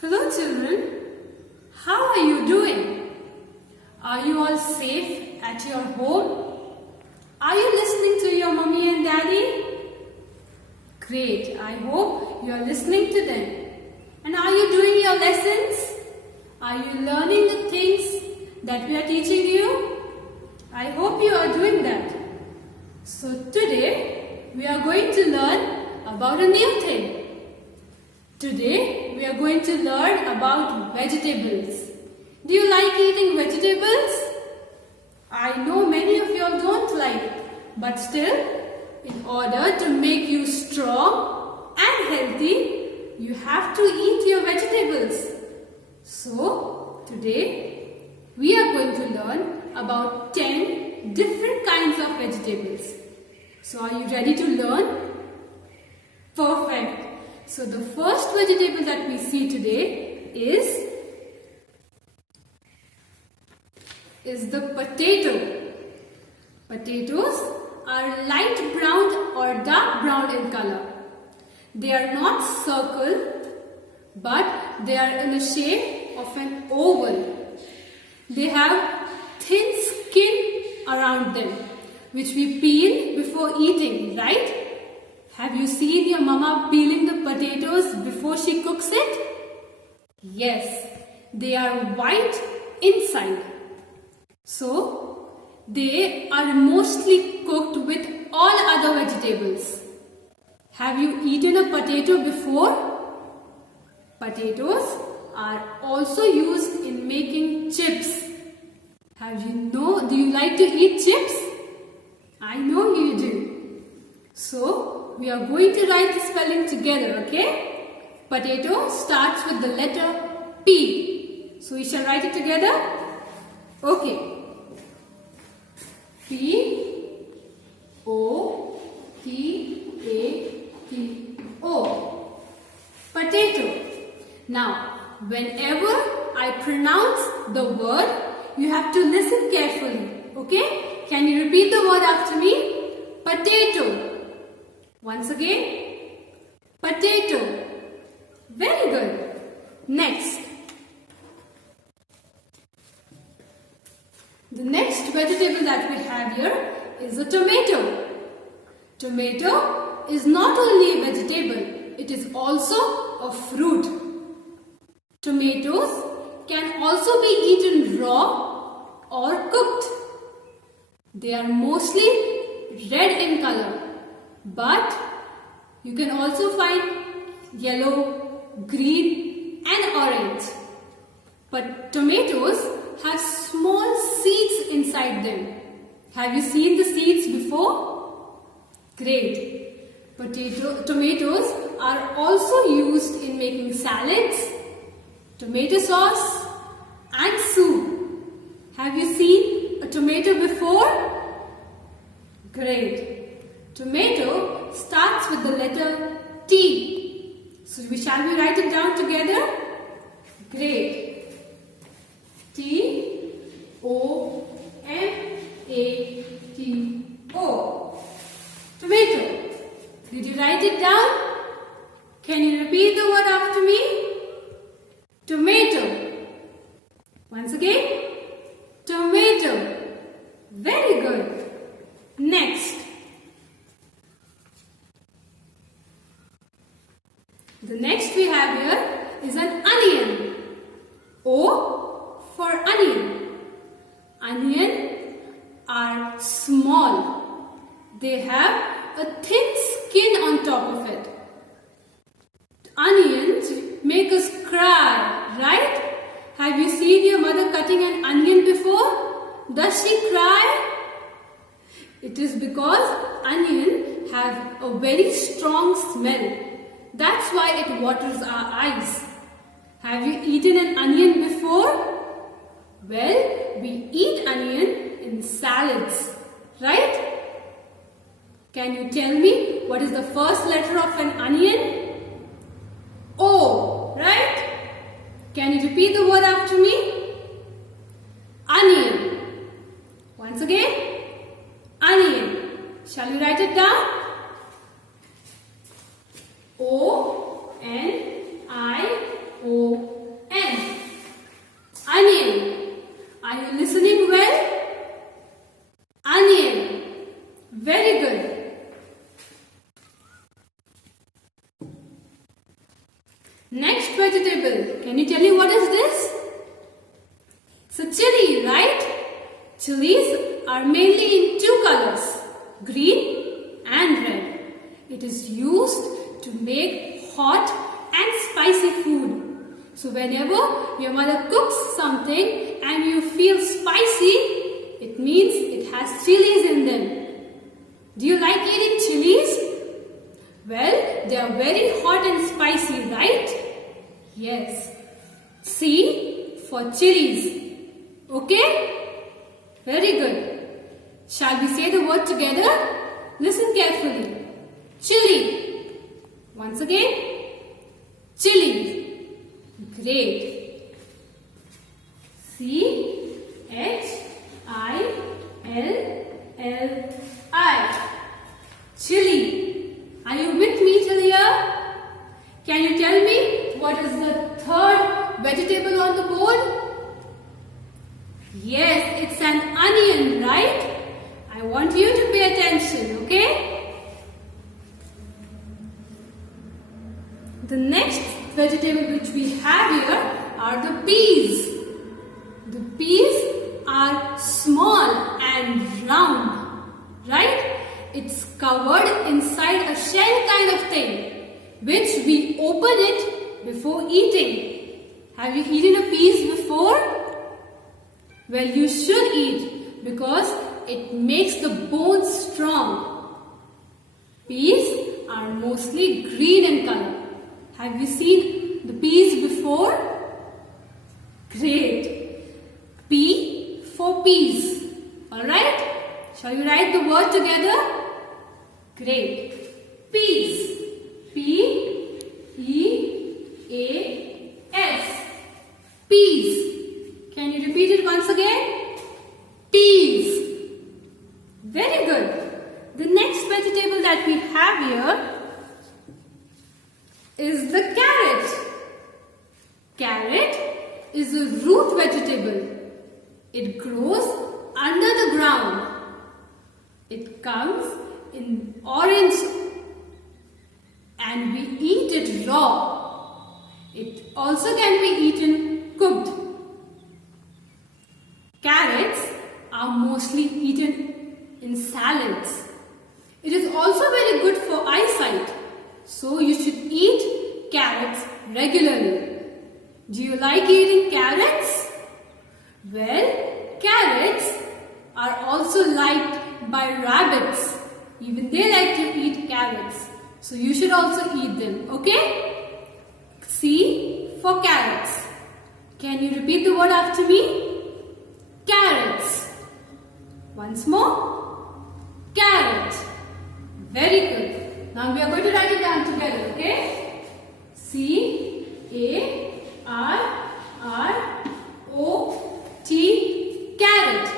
Hello children, how are you doing? Are you all safe at your home? Are you listening to your mommy and daddy? Great, I hope you are listening to them. And are you doing your lessons? Are you learning the things that we are teaching you? I hope you are doing that. So today we are going to learn about a new thing. Today we are going to learn about vegetables. Do you like eating vegetables? I know many of you all don't like, but still, in order to make you strong and healthy, you have to eat your vegetables. So today we are going to learn about 10 different kinds of vegetables. So are you ready to learn? Perfect. So the first vegetable that we see today is the potato. Potatoes are light brown or dark brown in color. They are not circle, but they are in the shape of an oval. They have thin skin around them, which we peel before eating, right? Have you seen your mama peeling the potatoes before she cooks it? Yes, they are white inside. So, they are mostly cooked with all other vegetables. Have you eaten a potato before? Potatoes are also used in making chips. Do you like to eat chips? I know you do. So, we are going to write the spelling together, okay? Potato starts with the letter P. So, we shall write it together? Okay. P-O-T-A-T-O. Potato. Now, whenever I pronounce the word, you have to listen carefully. Okay? Can you repeat the word after me? Potato. Once again. Potato. Very good. Next. The next vegetable that we have here is a tomato. Tomato is not only a vegetable, it is also a fruit. Tomatoes can also be eaten raw or cooked. They are mostly red in color, but you can also find yellow, green and orange. But tomatoes have small seeds inside them. Have you seen the seeds before? Great. Tomatoes are also used in making salads, tomato sauce and soup. Have you seen a tomato before? Great. Tomato starts with the letter T. So shall we write it down together? Great. T-O-M-A-T-O. Tomato. Did you write it down? Can you repeat the word after me? Tomato. Once again. Tomato. Very good. Next. The next we have here is an onion. O for onion. Onion are small. They have a thin skin on top of it. Onions make us cry, right? Have you seen your mother cutting an onion before? Does she cry? It is because onion have a very strong smell. That's why it waters our eyes. Have you eaten an onion before? Well, we eat onion in salads, right? Can you tell me what is the first letter of an onion? O, right? Can you repeat the word after me? Onion. Once again, onion. Shall we write it down? O-N-I-O-N. Next vegetable. Can you tell me what is this? It's a chili, right? Chilies are mainly in two colors, green and red. It is used to make hot and spicy food. So whenever your mother cooks something and you feel spicy, it means it has chilies in them. Do you like eating chilies? Well, they are very hot and spicy, right? Yes. C for chilies. Okay? Very good. Shall we say the word together? Listen carefully. Chili. Once again. Chili. Great. C-H-I-L-L-I. Chili. Are you with me till here? Can you tell me what is the third vegetable on the board? Yes, it's an onion, right? I want you to pay attention, okay? The next vegetable which we have here are the peas. The peas are small and round, right? It's covered inside a shell kind of thing, which we open it before eating. Have you eaten a peas before? Well, you should eat because it makes the bones strong. Peas are mostly green in color. Have you seen the peas before? Great. P for peas. Alright? Shall we write the word together? Great. Peas. P-E-A-S. Peas. Can you repeat it once again? Peas. Very good. The next vegetable that we have here is the carrot. Carrot is a root vegetable. It grows under the ground. It comes in orange and we eat it raw. It also can be eaten cooked. Carrots are mostly eaten in salads. It is also very good for eyesight. So you should eat carrots regularly. Do you like eating carrots? Well, carrots are also liked by rabbits. Even they like to eat carrots. So you should also eat them, okay? C for carrots. Can you repeat the word after me? Carrots. Once more. Carrot. Very good. Now we are going to write it down together, okay? C-A-R-R-O-T. Carrot.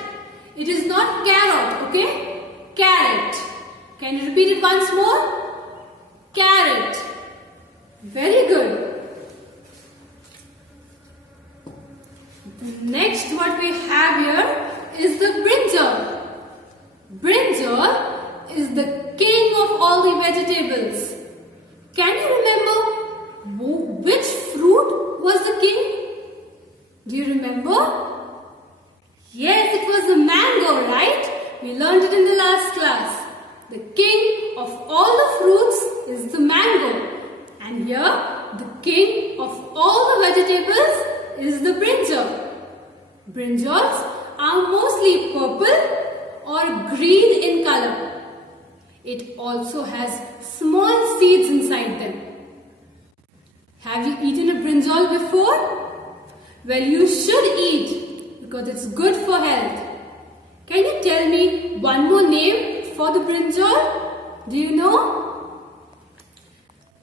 It is not carrot, okay? Carrot. Can you repeat it once more? Carrot. Very good. Next what we have here is the brinjal. Brinjal is the king of all the vegetables. Can you remember which fruit was the king? Do you remember? Yes, it was the mango, right? We learned it in the last class. The king of all the fruits is the mango. And here, the king of all the vegetables is the brinjal. Brinjals are mostly purple or green in color. It also has small seeds inside them. Have you eaten a brinjal before? Well, you should eat because it's good for health. Can you tell me one more name for the brinjal? Do you know?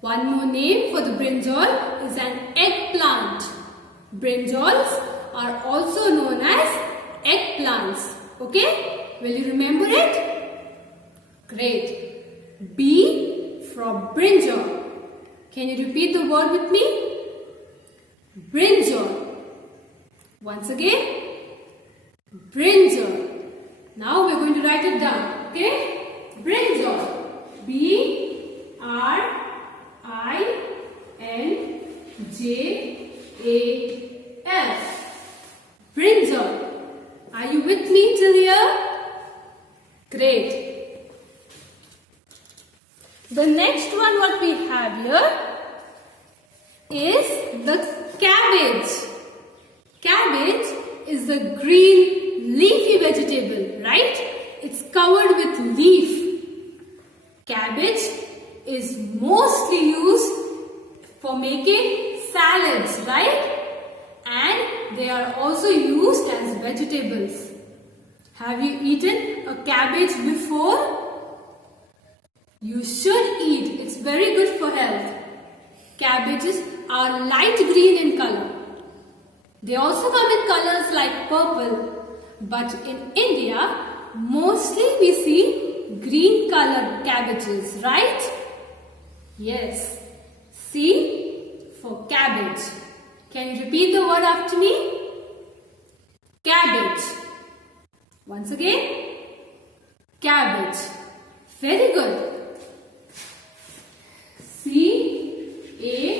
One more name for the brinjal is an eggplant. Brinjals are also known as eggplants. Okay? Will you remember it? Great. B from brinjal. Can you repeat the word with me? Brinjal. Once again. Brinjal. Now we are going to write it down. Okay? Brinjal. B-R-I-N-J-A-L. Brinjal. Brinjal. Are you with me till here? Great. The next one what we have here is the cabbage. Cabbage is the green leafy vegetable, right? It's covered with leaf. Cabbage is mostly used for making salads, right? And they are also used as vegetables. Have you eaten a cabbage before? You should eat. It's very good for health. Cabbages are light green in color. They also come in colors like purple. But in India, mostly we see green colored cabbages, right? Yes. C for cabbage. Can you repeat the word after me? Cabbage. Once again. Cabbage. Very good. C-A-B-B-A-G-E.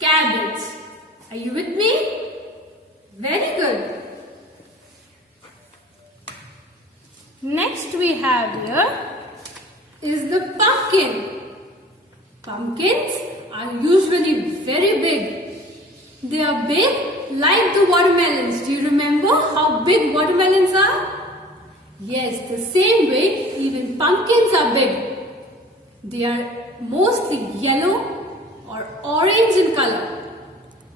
Cabbage. Are you with me? Very good. Next we have here is the pumpkin. Pumpkins are usually very big. They are big like the watermelons. Do you remember how big watermelons are? Yes, the same way even pumpkins are big. They are mostly yellow or orange in color.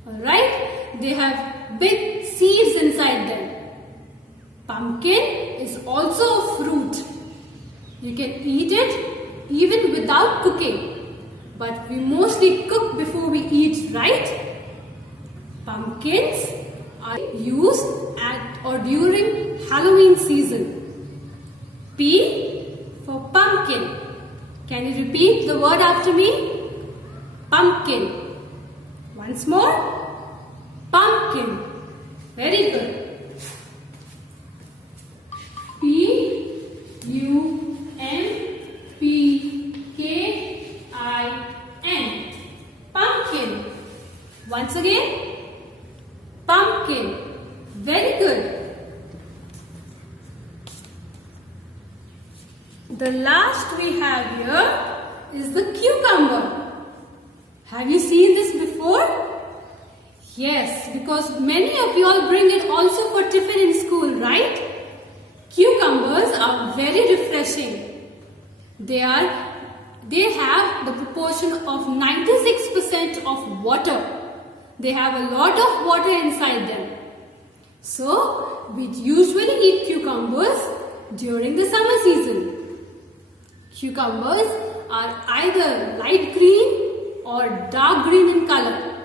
Alright? They have big seeds inside them. Pumpkin is also a fruit. You can eat it even without cooking. But we mostly cook before we eat, right? Pumpkins are used at or during Halloween season. P for pumpkin. Can you repeat the word after me? Pumpkin. Once more. Pumpkin. Very good. P-U-M-P-K-I-N. Pumpkin. Once again. Pumpkin. Very good. The last we have here is the cucumber. Have you seen this before? Yes, because many of you all bring it also for tiffin in school, right? Cucumbers are very refreshing. They have the proportion of 96% of water. They have a lot of water inside them. So, we usually eat cucumbers during the summer season. Cucumbers are either light green or dark green in color.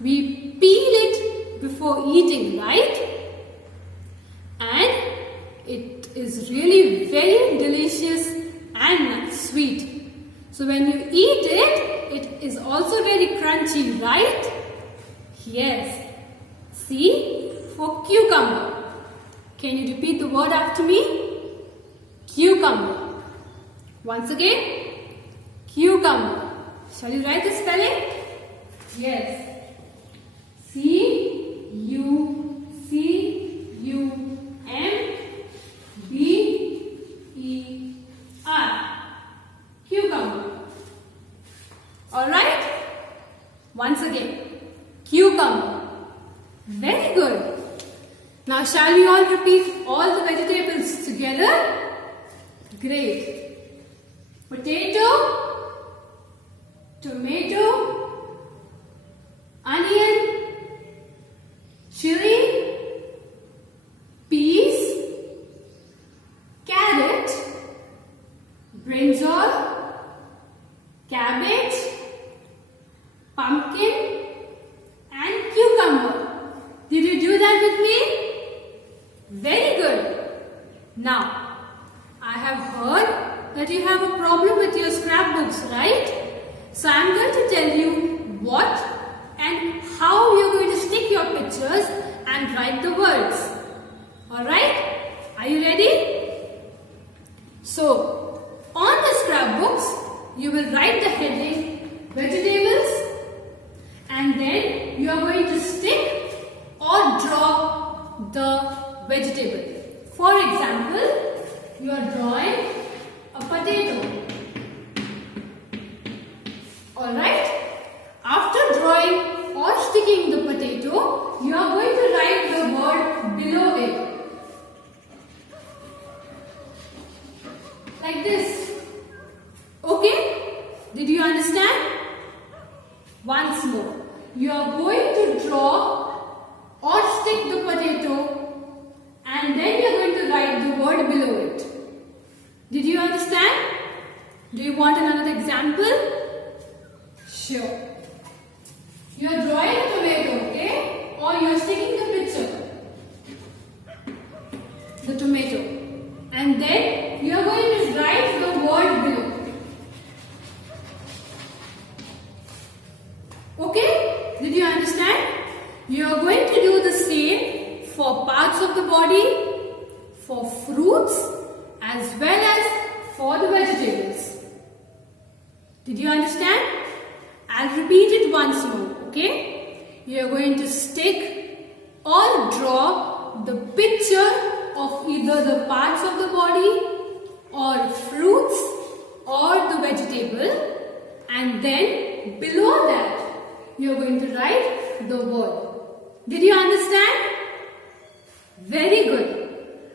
We peel it before eating, right? And it is really very delicious and sweet. So when you eat it, it is also very crunchy, right? Yes. C for cucumber. Can you repeat the word after me? Cucumber. Once again, cucumber. Shall you write the spelling? Yes. C-U-C-U-M-B-E-R. Cucumber. Alright? Once again, cucumber. Very good. Now shall we all repeat all the vegetables together? Great. Potato, tomato, onion, chili, peas, carrot, brinjal, cabbage, pumpkin and cucumber. Did you do that with me? Very good. Now, I have heard that you have a problem with your scrapbooks, right? So I am going to tell you what and how you are going to stick your pictures and write the words. Alright? Are you ready? So, you will write the heading vegetables, and then you are going to stick or draw the vegetable. For example, you are drawing a potato. Alright? After drawing or sticking the potato, you are going to write the word below it. Like this. Okay? Did you understand? Once more. You are going to draw or stick the potato, and then you are going to write the word below it. Did you understand? Do you want another example? Sure. You are drawing a tomato, okay? Or you are sticking the picture. The tomato. And then you are going to write the word below. Okay? Did you understand? You are going to do the same for parts of the body, for fruits, as well as for the vegetables. Did you understand? I'll repeat it once more, okay? You are going to stick or draw the picture of either the parts of the body or fruits or the vegetable, and then below that you are going to write the word. Did you understand? Very good.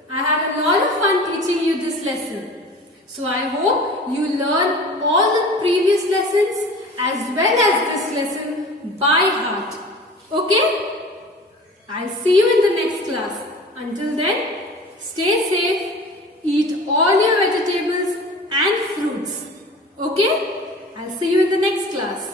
I had a lot of fun teaching you this lesson. So I hope you learn all the previous lessons as well as this lesson by heart. Okay? I'll see you in the next class. Until then, stay safe, eat all your vegetables and fruits. Okay? I'll see you in the next class.